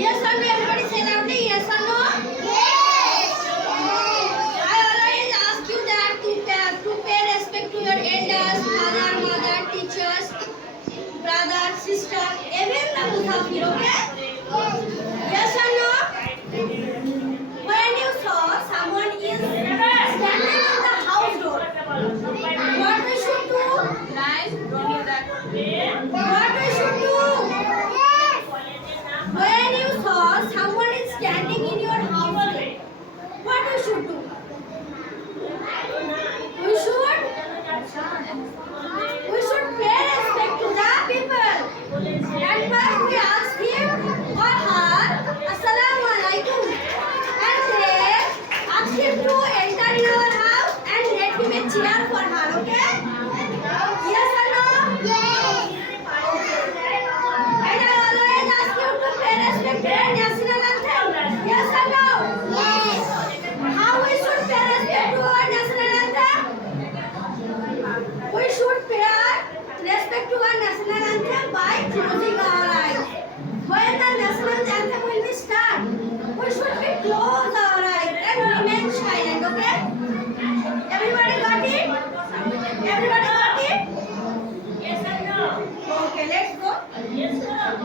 Yes or no? Everybody say loudly. Yes or no? Yes. I always ask you that to pay respect to your elders, father, mother, teachers, brother, sister, even the musafir. Okay? Yes or no? When you saw someone is standing in the house door, what we should do? Guys, don't do that. What we should do? When you saw someone is standing in your house door, what we should do? We should pay respect to the people. And first we ask him or her, Assalamu alaikum. And then ask him to enter your house and let him a chair for her, okay? Yes or no? Yes. And I always ask you to pay respect to the national anthem. Yes or no? Yes. How we should pay respect to our national anthem? We should pay respect to our national anthem by closing our eyes. When the national anthem will be start, we should be close our eyes and remain silent, okay? Everybody got it? Everybody got it? Yes or no? Okay, let's go. Yes or no?